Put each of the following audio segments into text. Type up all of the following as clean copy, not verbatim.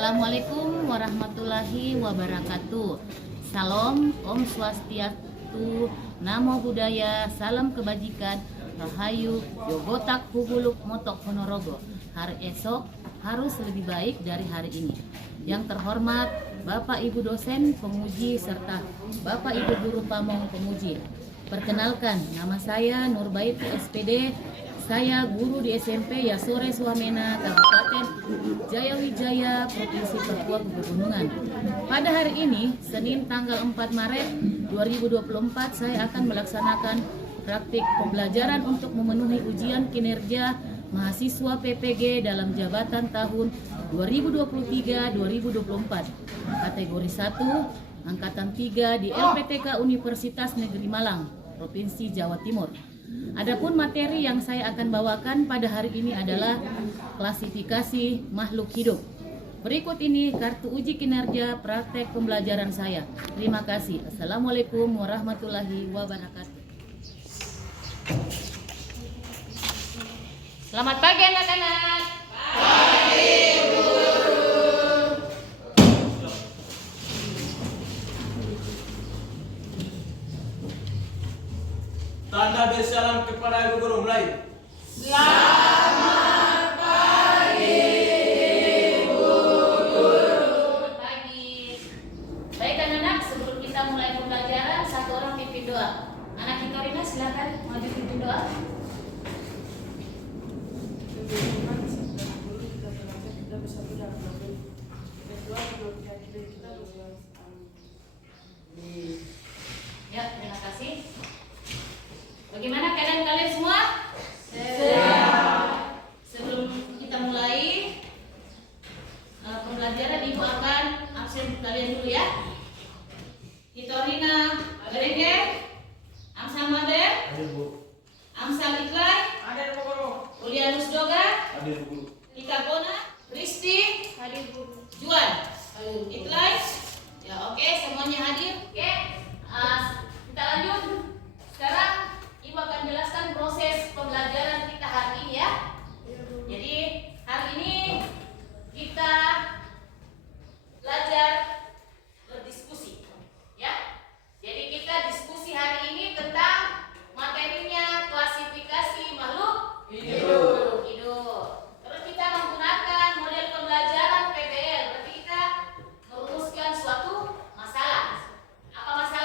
Assalamualaikum warahmatullahi wabarakatuh. Salam, Om Swastiastu, Namo Buddhaya, salam kebajikan, Rahayu, Yogotak Hubuluk Motok Ponorogo. Hari esok harus lebih baik dari hari ini. Yang terhormat Bapak Ibu dosen pemuji serta Bapak Ibu guru pamong pemuji. Perkenalkan, nama saya Nurbaiti SPD. Saya guru di SMP Yasore Swamena, Kabupaten Jayawijaya, Provinsi Papua Pegunungan. Pada hari ini, Senin tanggal 4 Maret 2024, saya akan melaksanakan praktik pembelajaran untuk memenuhi ujian kinerja mahasiswa PPG dalam jabatan tahun 2023-2024. Kategori 1, Angkatan 3 di LPTK Universitas Negeri Malang, Provinsi Jawa Timur. Adapun materi yang saya akan bawakan pada hari ini adalah klasifikasi makhluk hidup. Berikut ini kartu uji kinerja praktek pembelajaran saya. Terima kasih. Assalamualaikum warahmatullahi wabarakatuh. Selamat pagi anak-anak. Tanda bersalam kepada Ibu Guru, mulai. Selamat pagi, Ibu Guru. Pagi. Baik anak-anak, sebelum kita mulai pembelajaran, satu orang pimpin doa. Anak Kitorina silakan maju pimpin doa. Ya, terima kasih. Bagaimana keadaan kalian semua? Sehat. Sebelum kita mulai pembelajaran, Ibu akan absen kalian dulu ya. Kitorina Berenge, Amsal Mader, Amsal Iklai, Ulianus Doga, Ika Bona, Risti, Juan, Iklai. Ya, oke, semuanya hadir. Oke, kita lanjut. Sekarang Ibu akan jelaskan proses pembelajaran kita hari ini ya. Jadi hari ini kita belajar berdiskusi ya. Jadi kita diskusi hari ini tentang materinya klasifikasi makhluk hidup. Terus kita menggunakan model pembelajaran PBL. Berarti kita merumuskan suatu masalah. Apa masalah?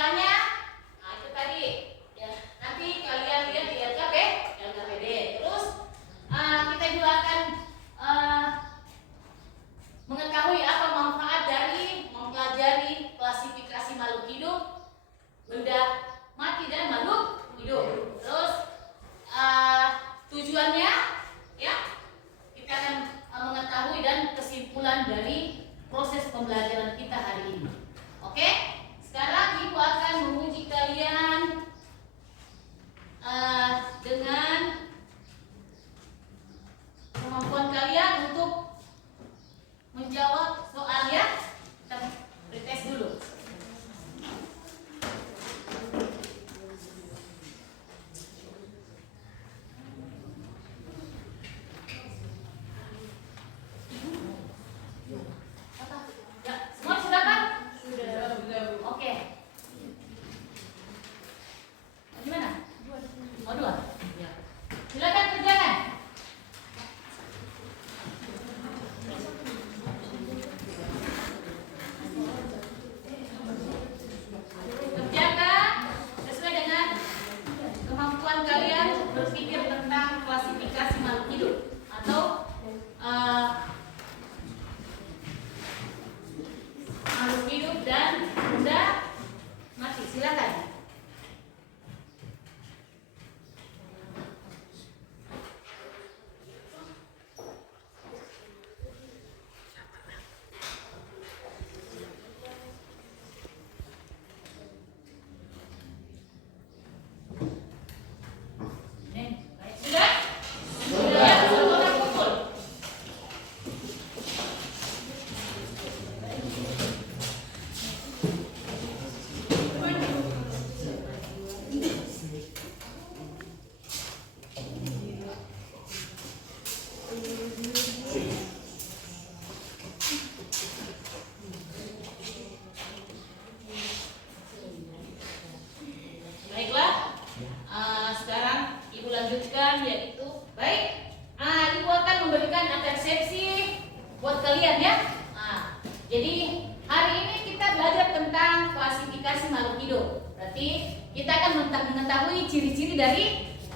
mengetahui ciri-ciri dari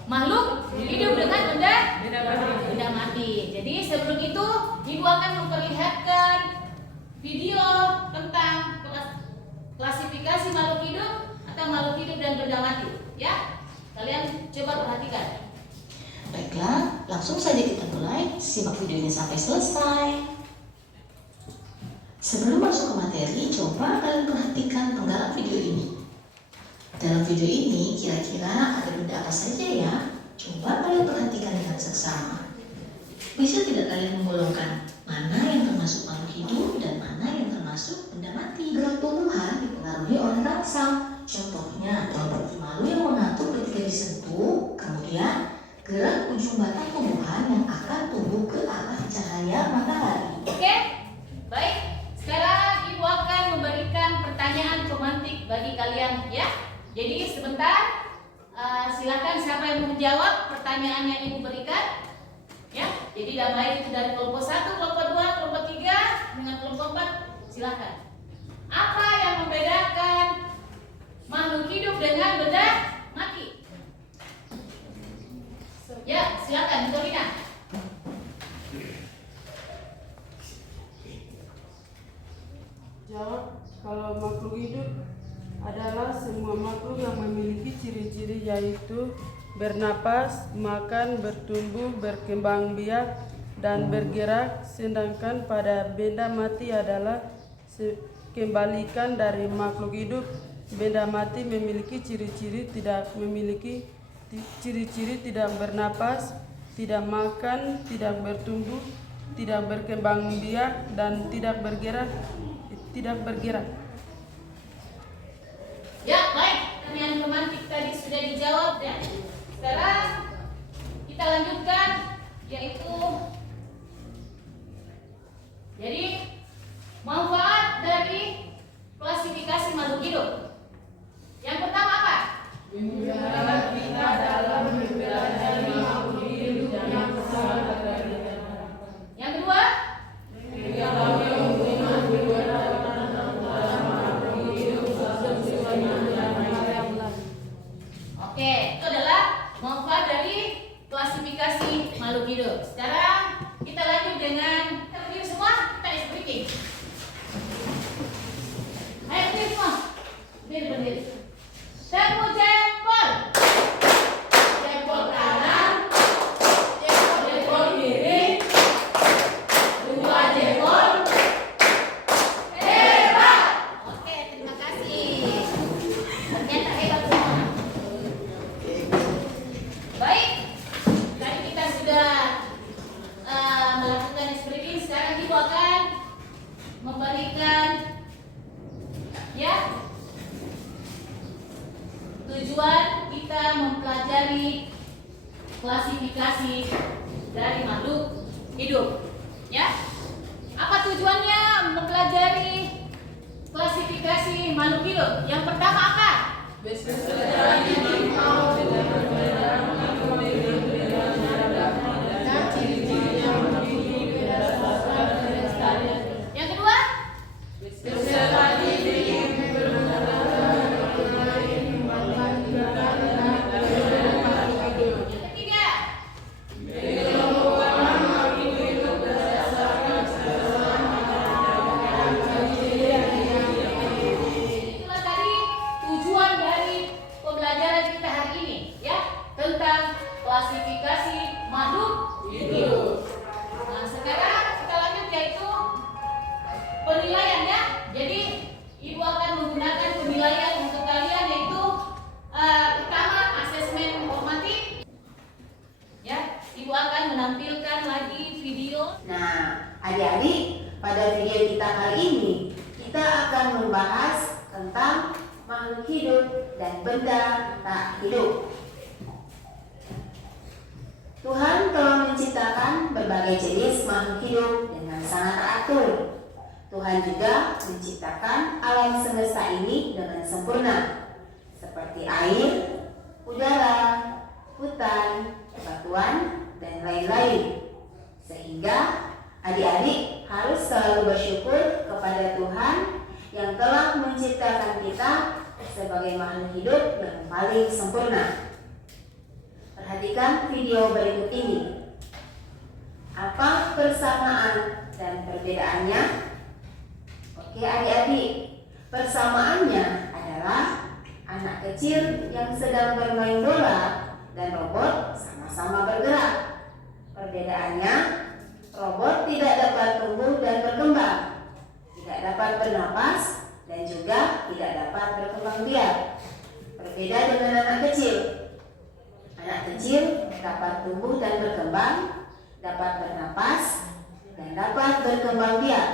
makhluk hidup dengan benda mati. Jadi sebelum itu Ibu akan memperlihatkan video tentang klasifikasi makhluk hidup atau makhluk hidup dan benda mati. Ya, kalian coba perhatikan. Baiklah, langsung saja kita mulai. Simak videonya sampai selesai. Sebelum masuk ke materi, coba kalian perhatikan penggalan video ini. Dalam video ini, kira-kira ada benda apa saja ya? Coba kalian perhatikan dengan seksama. Bisa tidak kalian menggolongkan mana yang termasuk makhluk hidup dan mana yang termasuk benda mati? Gerak tumbuhan dipengaruhi oleh rangsang. Contohnya, kelompok malu yang mengatur ketika disentuh, kemudian gerak ujung batang tumbuhan yang akan tumbuh ke arah cahaya matahari. Oke, baik. Sekarang Ibu akan memberikan pertanyaan pemantik bagi kalian ya. Jadi sebentar, silakan siapa yang mau menjawab pertanyaan yang Ibu berikan. Ya, jadi baik itu dari kelompok 1, kelompok 2, kelompok 3 dengan kelompok 4, silakan. Apa yang membedakan makhluk hidup dengan benda mati? Ya, silakan Dorina. Jawab, kalau makhluk hidup adalah semua makhluk yang memiliki ciri-ciri yaitu bernapas, makan, bertumbuh, berkembang biak, dan bergerak. Sedangkan pada benda mati adalah kebalikan dari makhluk hidup. Benda mati memiliki ciri-ciri tidak bernapas, tidak makan, tidak bertumbuh, tidak berkembang biak, dan tidak bergerak. Ya, baik. Pertanyaan pemantik tadi sudah dijawab ya. Sekarang kita lanjutkan, yaitu jadi manfaat dari klasifikasi makhluk hidup. Yang pertama apa? Memudahkan kita dalam mempelajari makhluk hidup yang sangat dari. Yang kedua? Mengetahui hubungan beberapa makhluk hidup sesuai dengan yang lain. Oke, itu adalah manfaat dari klasifikasi makhluk hidup. Sekarang kita lanjut dengan berdiri semua, kita explicating. Ayo berdiri semua, berdiri. Temu jempol, jempol kanan, jempol kiri, dua jempol. Hebat. Oke, terima kasih. Ternyata hebat semua. Baik, tadi kita sudah melakukan experiment. Sekarang Ibu akan memberikan ya tujuan kita mempelajari klasifikasi dari makhluk hidup. Ya, apa tujuannya mempelajari klasifikasi makhluk hidup? Yang pertama apa? Yang kedua? Yang ketiga? Itulah tadi tujuan dari pembelajaran kita hari ini ya, tentang klasifikasi makhluk hidup. Nah, sekarang kita lanjut yaitu penilaian ya. Jadi Ibu akan menggunakan penilaian untuk kalian yaitu pertama asesmen formatif. Ya, Ibu akan menampilkan lagi video. Nah, adik-adik, pada video kita kali ini kita akan membahas tentang makhluk hidup dan benda tak hidup. Tuhan telah menciptakan berbagai jenis makhluk hidup dengan sangat teratur. Tuhan juga menciptakan alam semesta ini dengan sempurna, seperti air, udara, hutan, batuan, dan lain-lain. Sehingga adik-adik harus selalu bersyukur kepada Tuhan yang telah menciptakan kita sebagai makhluk hidup yang paling sempurna. Perhatikan video berikut ini. Apa persamaan dan perbedaannya? Oke adik-adik, persamaannya adalah anak kecil yang sedang bermain bola dan robot sama-sama bergerak. Perbedaannya, robot tidak dapat tumbuh dan berkembang, tidak dapat bernapas, dan juga tidak dapat berkembang biak. Berbeda dengan anak kecil. Anak kecil dapat tumbuh dan berkembang, dapat bernapas, dan dapat berkembang biak.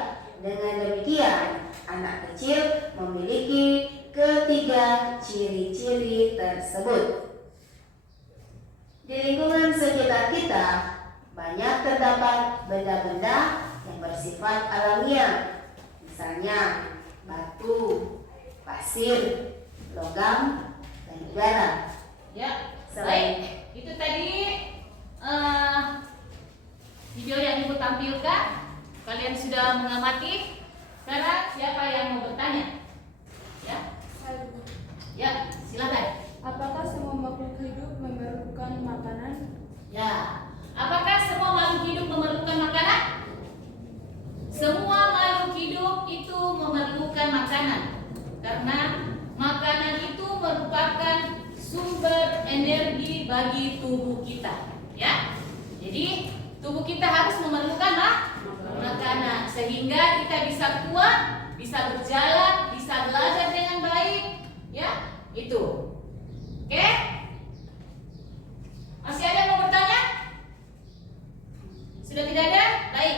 Dengan demikian, anak kecil memiliki ketiga ciri-ciri tersebut. Di lingkungan sekitar kita, banyak terdapat benda-benda yang bersifat alamiah, misalnya batu, pasir, logam, dan udara. Ya, Selain baik. Itu tadi video yang Ibu tampilkan. Kalian sudah mengamati. Sekarang siapa yang mau bertanya? Ya, ya, silakan. Apakah semua makhluk hidup memerlukan makanan? Ya, apakah semua makhluk hidup memerlukan makanan? Semua makhluk hidup itu memerlukan makanan, karena makanan itu merupakan sumber energi bagi tubuh kita. Ya, jadi tubuh kita harus memerlukan makanan sehingga kita bisa kuat, bisa berjalan, bisa belajar dengan baik. Ya, itu. Oke? Masih ada yang mau bertanya? Sudah tidak ada? Baik.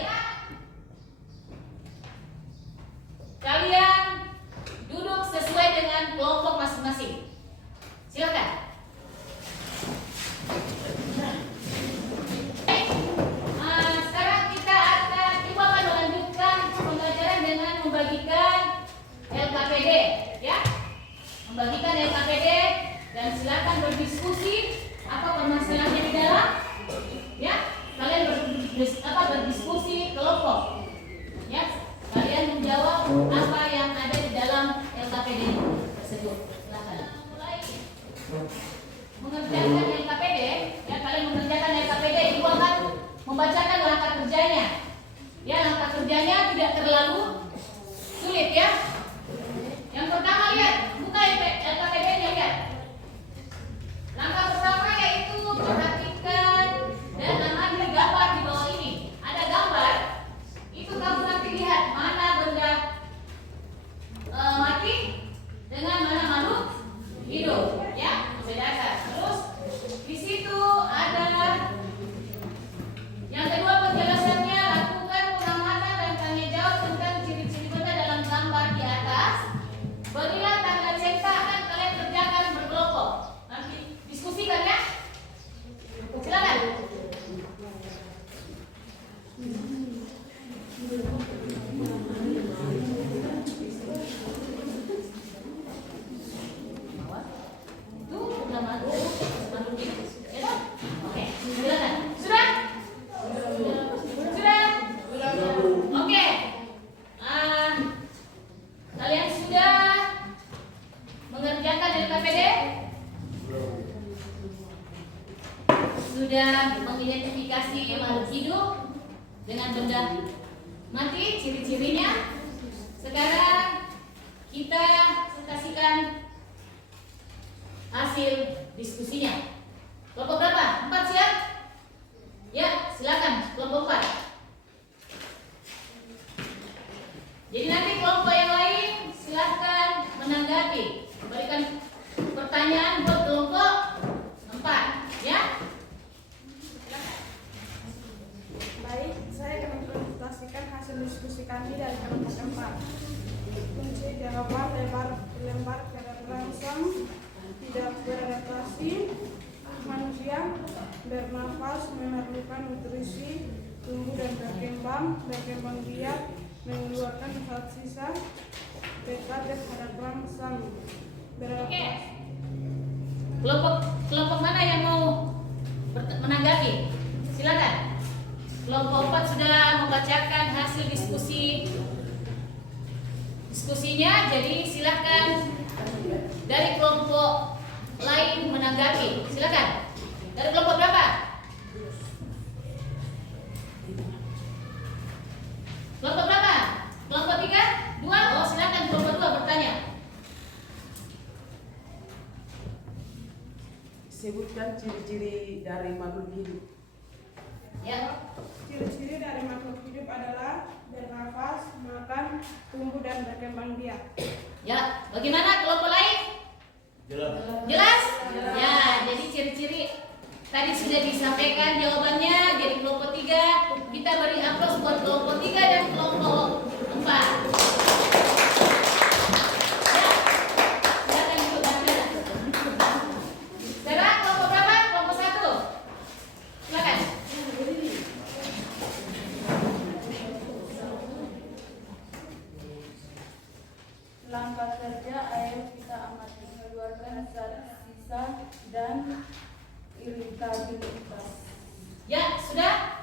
Kalian duduk sesuai dengan kelompok masing-masing. Silakan. Sekarang kita akan melanjutkan pembelajaran dengan membagikan LKPD, ya. Membagikan LKPD dan silakan berdiskusi apa permasalahannya di dalam, ya. Kalian berdiskusi kelompok, ya. Kalian menjawab apa yang ada di dalam LKPD tersebut. Silakan. Mulai mengerjakan LKPD, ya. Kalian mengerjakan LKPD, Ibu akan membacakan langkah kerjanya. Ya, langkah kerjanya tidak terlalu sulit, ya. Yang pertama, lihat, buka LKPD-nya, lihat. Langkah pertama yaitu perhatikan dan ambil gambar di bawah ini. Ada gambar, itu kamu nanti lihat mana benda mati dengan mana makhluk hidup, ya. Bedakan. Terus di situ ada yang kedua penjelasannya, lakukan pengamatan dan tanya jawab tentang ciri-ciri benda dalam gambar di atas. Berilah tanda cetak, kan kalian kerjakan berkelompok. Nanti diskusikan, ya. Silakan. Tuh, udah mati. Ya, oke. Silakan. Sudah? Sudah? Oke. Kalian sudah mengerjakan LKPD? Sudah mengidentifikasi makhluk hidup dengan benda mati, ciri-cirinya? Sekarang kita saksikan hasil diskusinya. Kelompok berapa? 4 siap? Ya, silakan kelompok 4. Jadi nanti kelompok yang lain silakan menanggapi, berikan pertanyaan buat kelompok 4, ya. Baik, saya akan mempresentasikan hasil diskusi kami dari kelompok 4. Kunci jawaban lempar ke rangsang, tidak beradaptasi, manusia bernafas, memerlukan nutrisi, tumbuh dan berkembang biak, mengeluarkan zat sisa, peta terhadap rangsang, Oke. Kelompok mana yang mau menanggapi? Silakan. Kelompok 4 sudah membacakan hasil diskusinya, jadi silakan dari kelompok lain menanggapi. Silakan. Dari kelompok berapa? Kelompok berapa? Kelompok 3? 2? Oh, silakan kelompok 2 bertanya. Sebutkan ciri-ciri dari makhluk hidup. Ya. Ciri-ciri dari makhluk hidup adalah bernafas, makan, tumbuh dan berkembang biak. Ya, bagaimana kelompok lain? Jelas. Jelas? Ya, jadi ciri-ciri tadi sudah disampaikan jawabannya. Jadi kelompok 3 kita beri aplaus buat kelompok 3 dan kelompok 4. Ya, silakan ikut baca. Sekarang kelompok berapa? Kelompok 1. Silakan. Langkah kerja, ayo kita amati, mengeluarkan zat sisa dan iritabilitas. Ya, sudah.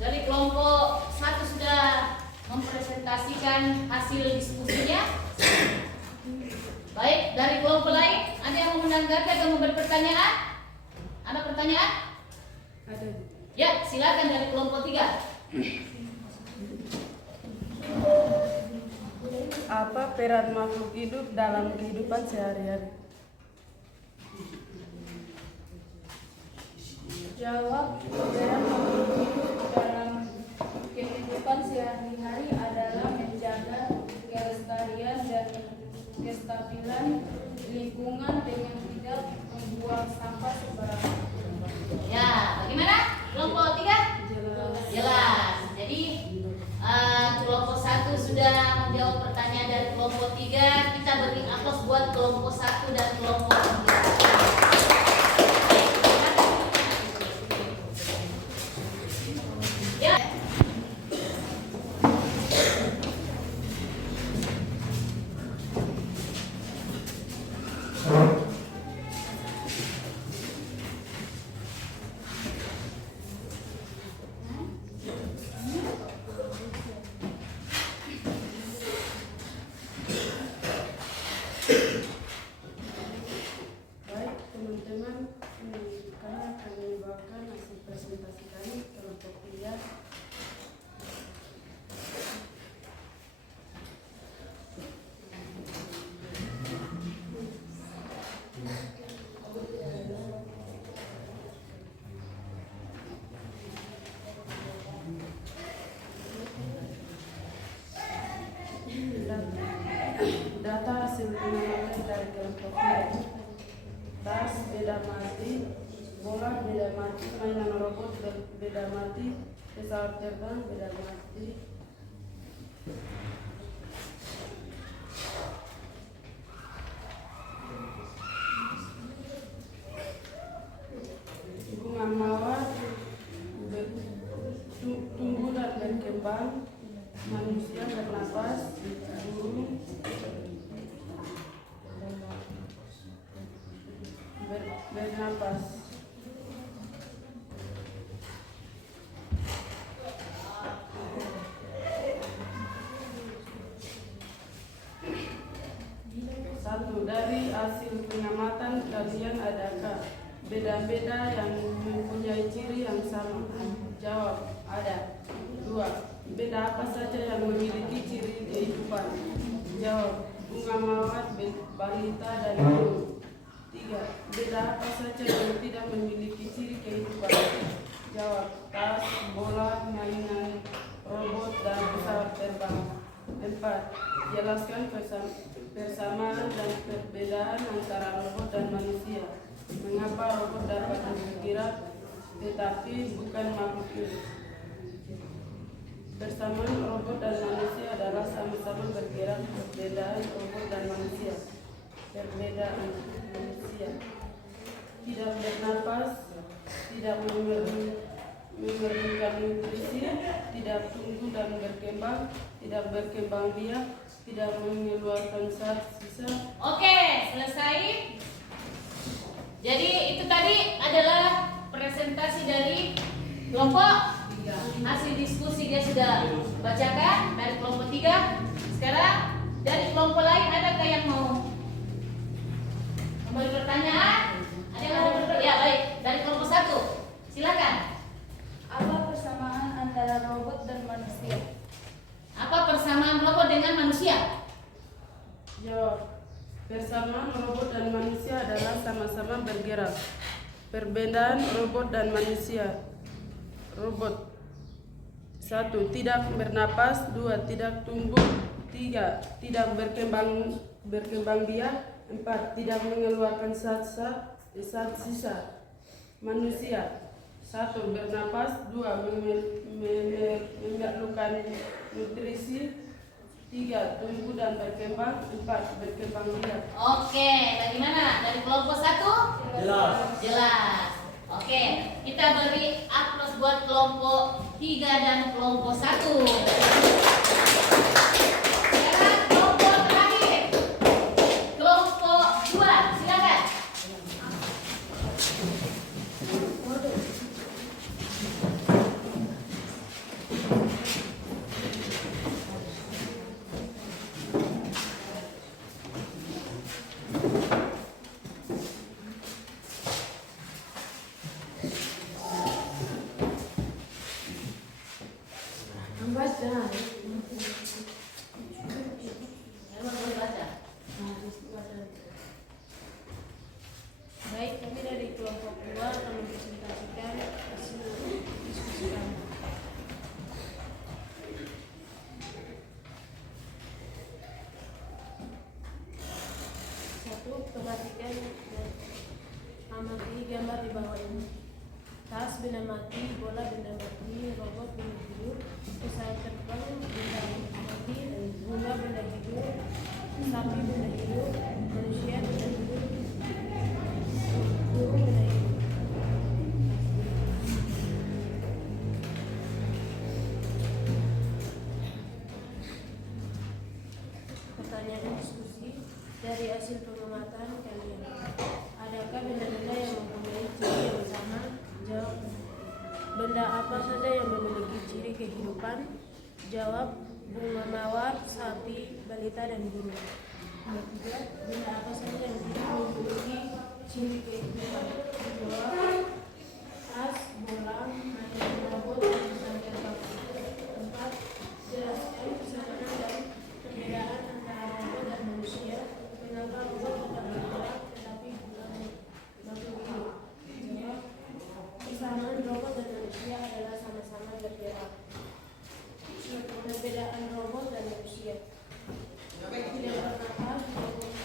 Dari kelompok 1 sudah mempresentasikan hasil diskusinya. Baik, dari kelompok lain ada yang mau menanggapi atau mau berpertanyaan? Ada pertanyaan? Ada. Ya, silakan dari kelompok 3. Apa peran makhluk hidup dalam kehidupan sehari-hari? Jawab, peran makhluk hidup dalam kehidupan sehari-hari adalah menjaga kelestarian dan kestabilan lingkungan dengan tidak membuang sampah sembarangan. Ya, bagaimana? Kelompok 3? Jelas. Jadi kelompok 1 sudah menjawab pertanyaan dari kelompok 3. Kita beri aplaus buat kelompok 1 dan kelompok 3. Ya. Baik teman-teman, kami akan membawakan hasil presentasi kami kelompok 3. Data hasil pengamatan dari kelompok 3. Tas beda mati, bola beda mati, mainan robot beda mati, pesawat terbang beda mati. Bunga mawar tumbuh dan berkembang, manusia bernafas, burung bernafas. Satu, dari hasil pengamatan kalian adakah beda-beda yang mempunyai ciri yang sama? Jawab, ada. 2. Beda apa saja yang memiliki ciri kehidupan? Jawab, bunga mawar, balita, dan burung. 3. Beda apa saja yang tidak memiliki ciri kehidupan? Jawab, tas, bola, mainan robot, dan pesawat terbang. 4. Jelaskan persamaan dan perbedaan antara robot dan manusia. Mengapa robot dapat bergerak tetapi bukan makhluk hidup? Persamaan robot dan manusia adalah sama-sama bergerak. Perbedaan robot dan manusia. Perbedaan manusia tidak bernafas, tidak memberikan nutrisi, tidak tumbuh dan berkembang, tidak berkembang biak, tidak mengeluarkan zat sisa. Oke, selesai. Jadi itu tadi adalah presentasi dari kelompok. Hasil diskusi dia sudah bacakan dari kelompok 3. Sekarang dari kelompok lain adakah yang mau Kembali pertanyaan? Ada yang mau bertanya? Ya baik, dari kelompok 1. Silakan. Apa persamaan antara robot dan manusia? Apa persamaan robot dengan manusia? Jawab. Persamaan robot dan manusia adalah sama-sama bergerak. Perbedaan robot dan manusia. Robot 1. Tidak bernapas. 2. Tidak tumbuh. 3. Tidak berkembang biak. 4. Tidak mengeluarkan zat sisa. Manusia 1. Bernapas. 2. Memerlukan nutrisi. 3. Tumbuh dan berkembang. 4. Berkembang biak. Oke, bagaimana? Dari kelompok 1? Jelas. Jelas. Oke, kita beri aplaus buat kelompok 3 dan kelompok 1. Sekarang kelompok terakhir. Kelompok 2, silakan. Emang boleh baca? Baik, kami dari kelompok 2 akan mempresentasikan hasil diskusi kami. Satu, perhatikan dan amati gambar di bawah ini. Tas benda mati, bola benda mati, robot benda hidup, pesawat terbang benda mati, bunga benda hidup, sapi benda hidup, manusia benda hidup, burung benda hidup. Pertanyaan diskusi dari hasil pengamatan kalian. Adakah benda-benda yang mempunyai ciri yang sama? Jawab. Benda apa saja yang memiliki ciri kehidupan? Jawab. Bunga mawar, sapi, balita, dan burung. Nomor 3. Benda apa saja yang tidak memiliki ciri kehidupan? Jawab. Tas, bola, mainan robot, dan pisang terbang. 4. Jelaskan persamaan dan perbedaan antara robot dan manusia. Kenapa robot dapat bergerak tetapi bukan makhluk hidup? Jawab. Persamaan robot dan manusia adalah sama-sama bergerak. Perbedaan robot dan manusia. Tidak bernapas,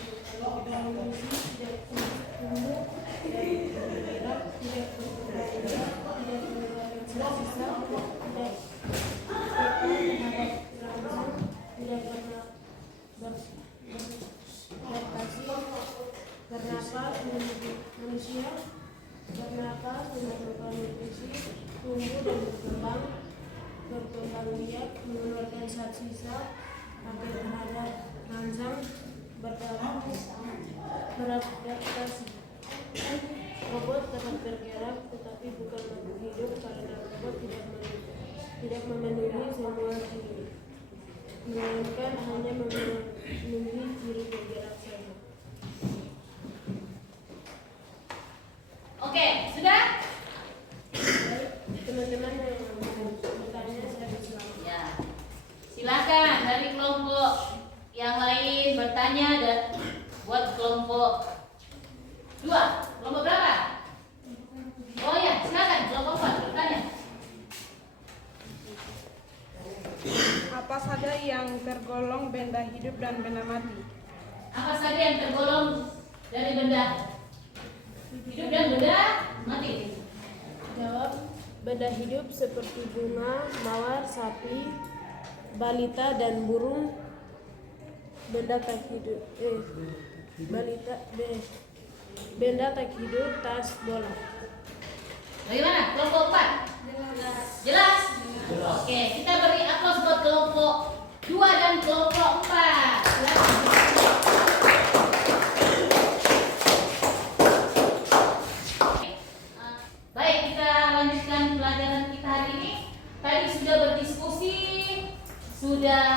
tidak berfungsi, tidak tumbuh, tidak bergerak, tidak berkembang biak, tidak mengeluarkan zat sisa, tidak terhadap langsung, tidak pernah beradaptasi, bernapas manusia, bernapas memerlukan nutrisi, tumbuh dan berkembang biak, mengeluarkan zat sisa, hampir terhadap rangsang, beradaptasi. Robot dapat bergerak tetapi bukan makhluk hidup karena robot tidak memenuhi semua ciri, melainkan hanya memenuhi ciri bergerak saja. Oke, sudah? Baik, teman-teman yang bertanya saya bersilakan. Ya. Silakan dari kelompok yang lain bertanya dan buat kelompok 2. Kelompok berapa? Oh ya, silakan kelompok 4 bertanya. Apa saja yang tergolong benda hidup dan benda mati? Apa saja yang tergolong dari benda hidup dan benda mati? Jawab. Benda hidup seperti bunga, mawar, sapi, balita, dan burung. Benda tak hidup benda tak hidup, tas, bola. Bagaimana? Kelompok 4? Jelas? Oke, kita beri aplaus buat kelompok 2 dan kelompok 4. Silakan. Baik, kita lanjutkan pelajaran kita hari ini. Tadi sudah berdiskusi, sudah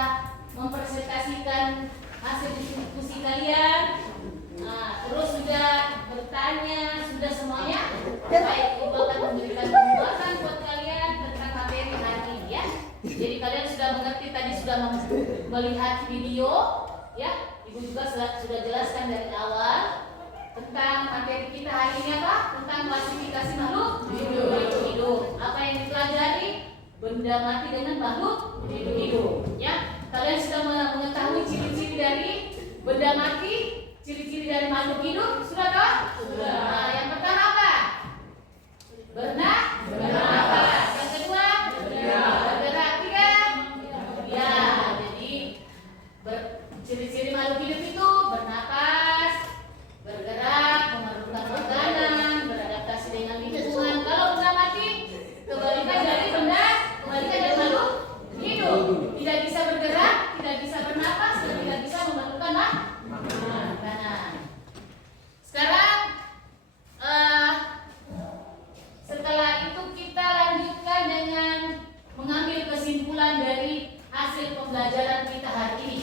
mempresentasikan hasil diskusi kalian, terus sudah Baik, Ibu akan memberikan penjelasan buat kalian tentang materi hari ini ya. Jadi kalian sudah mengerti tadi, sudah melihat video ya. Ibu juga sudah jelaskan dari awal tentang materi kita hari ini apa? Tentang klasifikasi makhluk hidup. Apa yang dipelajari? Benda mati dengan makhluk hidup. Ya, kalian sudah mengetahui ciri-ciri dari benda mati, ciri-ciri dari makhluk hidup, sudah toh? Sudah. Nah, yang pertama apa? Bernapas. Yang kedua? Bergerak. Tiga? Ya, jadi ciri-ciri makhluk hidup itu bernapas, bergerak, memerlukan organan, beradaptasi dengan lingkungan. Kalau benda mati, kebalikan dari makhluk hidup. Tidak bisa bergerak, tidak bisa bernapas, dan tidak bisa memerlukan makanan. Sekarang setelah itu kita lanjutkan dengan mengambil kesimpulan dari hasil pembelajaran kita hari ini.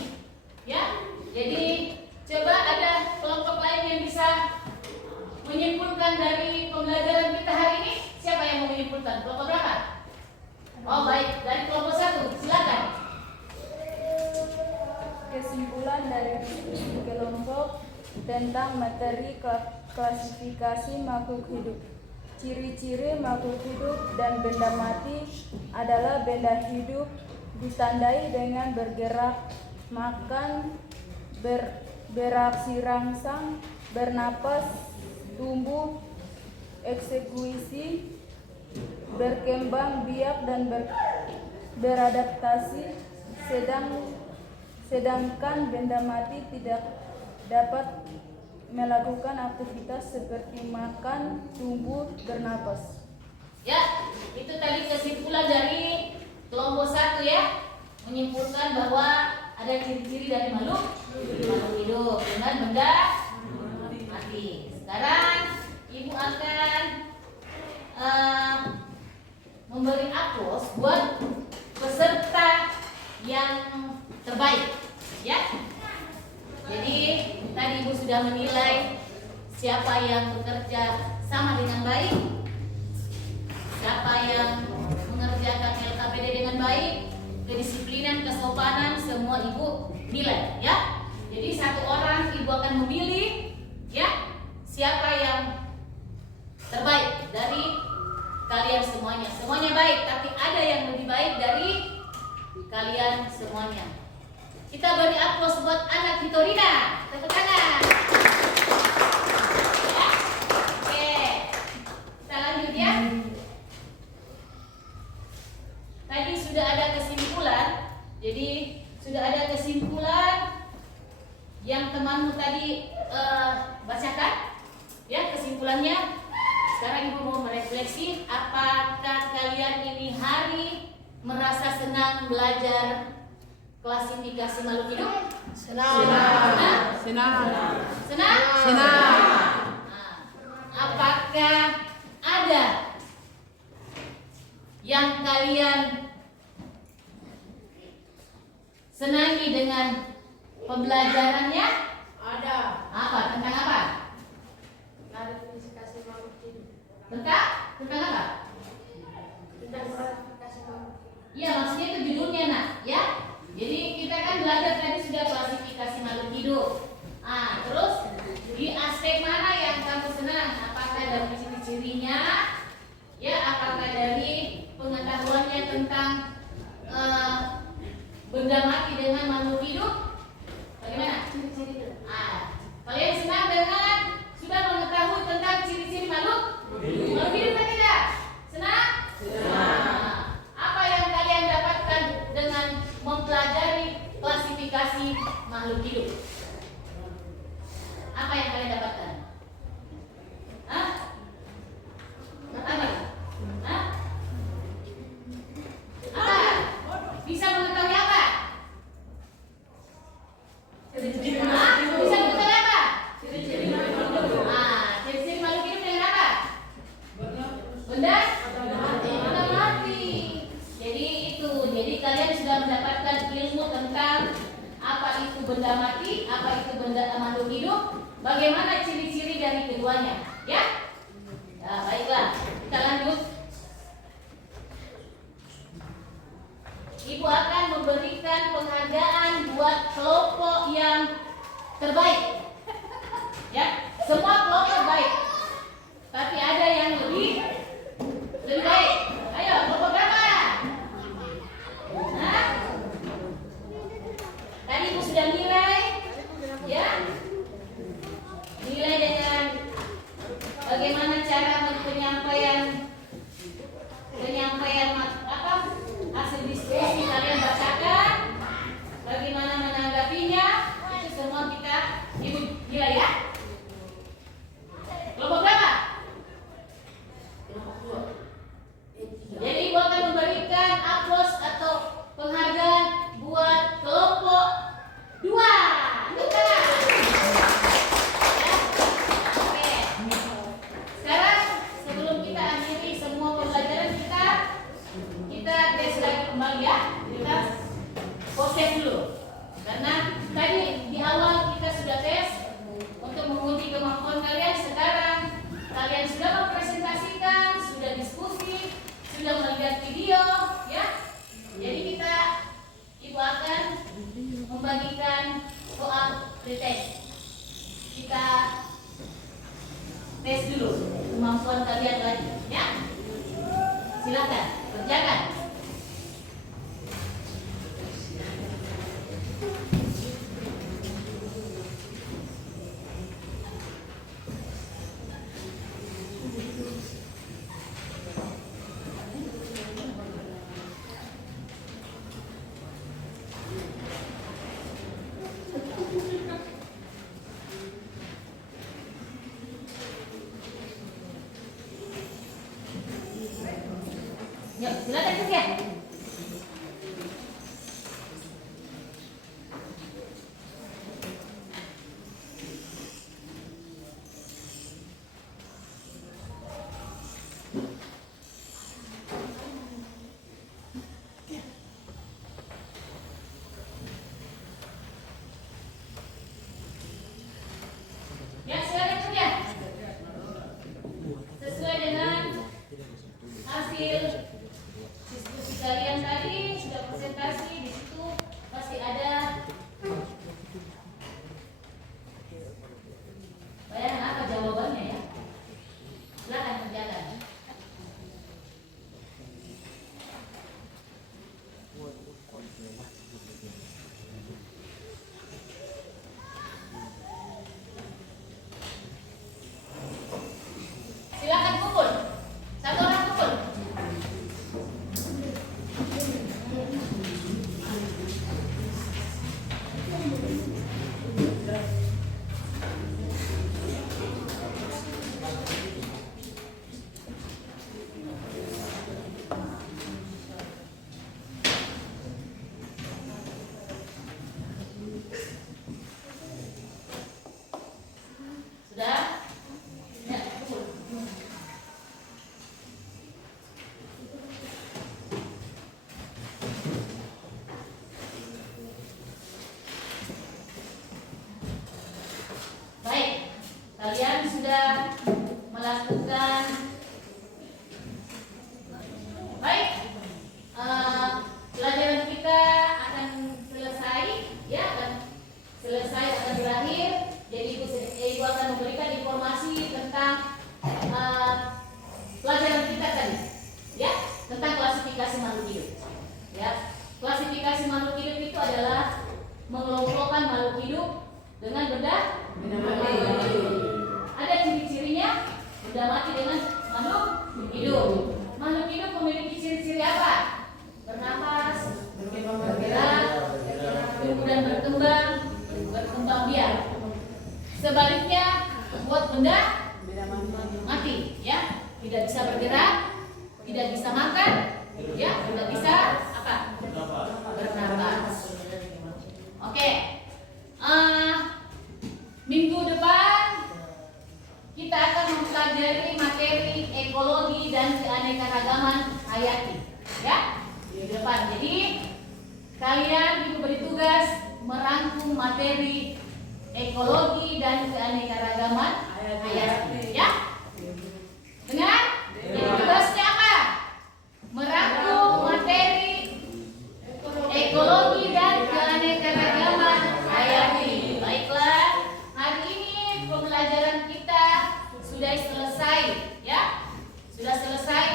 Ya, jadi coba ada kelompok lain yang bisa menyimpulkan dari pembelajaran kita hari ini. Siapa yang mau menyimpulkan? Kelompok berapa? Oh baik, dari kelompok 1, silakan. Kesimpulan dari diskusi kelompok tentang materi klasifikasi makhluk hidup. Ciri-ciri makhluk hidup dan benda mati adalah benda hidup ditandai dengan bergerak, makan, bereaksi rangsang, bernapas, tumbuh, eksekusi, berkembang biak dan beradaptasi, sedangkan benda mati tidak dapat melakukan aktivitas seperti makan, tumbuh, bernapas. Ya, itu tadi kesimpulan dari kelompok 1 ya, menyimpulkan bahwa ada ciri-ciri dari makhluk hidup dengan benda mati. Sekarang Ibu akan memberi aplaus buat peserta yang terbaik ya. Jadi tadi Ibu sudah menilai siapa yang bekerja sama dengan baik, siapa yang mengerjakan LKPD dengan baik, kedisiplinan, kesopanan, semua Ibu nilai ya. Jadi satu orang Ibu akan memilih ya siapa yang terbaik dari kalian semuanya. Semuanya baik, tapi ada yang lebih baik dari kalian semuanya. Kita beri aplaus buat anak Vitorina. Tepuk tangan. Ya. Oke. Kita lanjut ya. Tadi sudah ada kesimpulan. Jadi sudah ada kesimpulan yang temanmu tadi bacakan. Ya, kesimpulannya. Sekarang Ibu mau merefleksi, apakah kalian ini hari merasa senang belajar klasifikasi makhluk hidup? Senang. Apakah ada yang kalian senangi dengan pembelajarannya? Ada. Apa? Tentang apa? Klasifikasi makhluk hidup. Tentang apa? Tentang klasifikasi makhluk hidup. Iya, maksudnya itu judulnya nak, ya. Jadi kita kan belajar tadi sudah klasifikasi makhluk hidup. Terus di aspek mana yang kamu senang? Apakah dari ciri-cirinya, ya? Apakah dari pengetahuannya tentang benda mati dengan makhluk hidup? Bagaimana? Ciri-ciri. Kalian senang dengan sudah mengetahui tentang ciri-ciri makhluk hidup kan tidak? Senang? Apa yang kalian dapatkan dengan mempelajari klasifikasi makhluk hidup? Apa yang kalian dapatkan? Apa? Bisa mengetahui apa? Bisa mengetahui apa? Ciri-ciri makhluk hidup. Ciri-ciri makhluk hidup dengan apa? Benda mati. Jadi itu. Jadi kalian sudah mendapatkan ilmu tentang apa itu benda mati, apa itu benda makhluk hidup, bagaimana ciri-ciri dari keduanya, ya? Baiklah. cara penyampaian hasil diskusi kalian bacakan, bagaimana menanggapinya, itu semua kita ibu nilai ya. Kelompok berapa? Jadi ibu akan memberikan aplaus atau penghargaan buat kelompok 2. Betul. Oke. Sekarang sebelum kita akhiri semua pembelajaran kita tes lagi kembali ya. Kita proses dulu. Karena tadi di awal kita sudah tes untuk menguji kemampuan kalian. Sekarang kalian sudah mempresentasikan, sudah diskusi, sudah melihat video, ya. Jadi ibu akan membagikan soal pretest. Kita tes dulu kemampuan kalian lagi, ya. Silakan kerjakan. Yuk, silakan kerja. Ya, silakan kerja. Sesuai dengan hasil diskusi kalian tadi, sudah presentasi di situ pasti ada bayangan apa jawabannya ya. Silakan kerjakan. Silakan kumpul. Satu orang kumpul. Sudah? Ya, kumpul. Baik, kalian sudah melakukan baik. Pelajaran kita akan selesai, ya, akan selesai, akan berakhir. Jadi ibu akan memberikan informasi tentang pelajaran kita tadi, ya, tentang klasifikasi makhluk hidup. Ya, klasifikasi makhluk hidup itu adalah mengelompokkan makhluk hidup dengan benda mati. Ada ciri-cirinya benda mati dengan makhluk hidup. Makhluk hidup memiliki ciri-ciri apa? Bernapas, bergerak, tumbuh dan berkembang biak. Sebaliknya buat benda mati, ya, tidak bisa bergerak, tidak bisa makan, ya, tidak bisa apa? Bernapas. Oke. Minggu depan kita akan mempelajari materi ekologi dan keanekaragaman hayati, ya, minggu depan. Jadi kalian diberi tugas merangkum materi ekologi dan keanekaragaman hayati, ya. Dengar? Jadi tugasnya apa? Merangkum materi ekologi dan keanekaragaman hayati. Baiklah, hari ini pembelajaran kita sudah selesai, ya. Sudah selesai.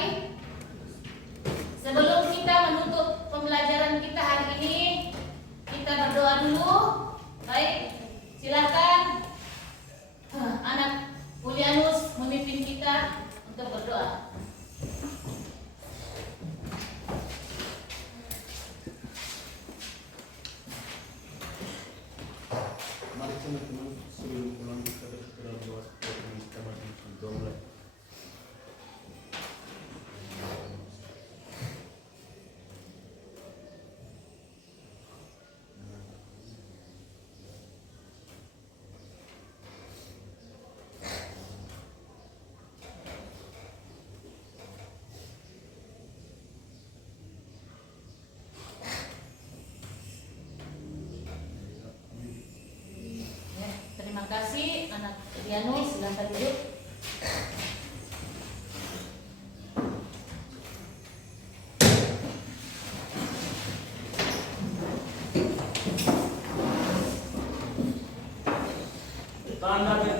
Sebelum kita menutup pembelajaran kita hari ini, kita berdoa dulu. Baik, silakan anak Julianus memimpin kita berdoa. Mari teman-teman sebelum pulang kita berdoa seperti kita mari berdoa mulai. Ya, terima kasih anak Rianus, silakan duduk. Tanda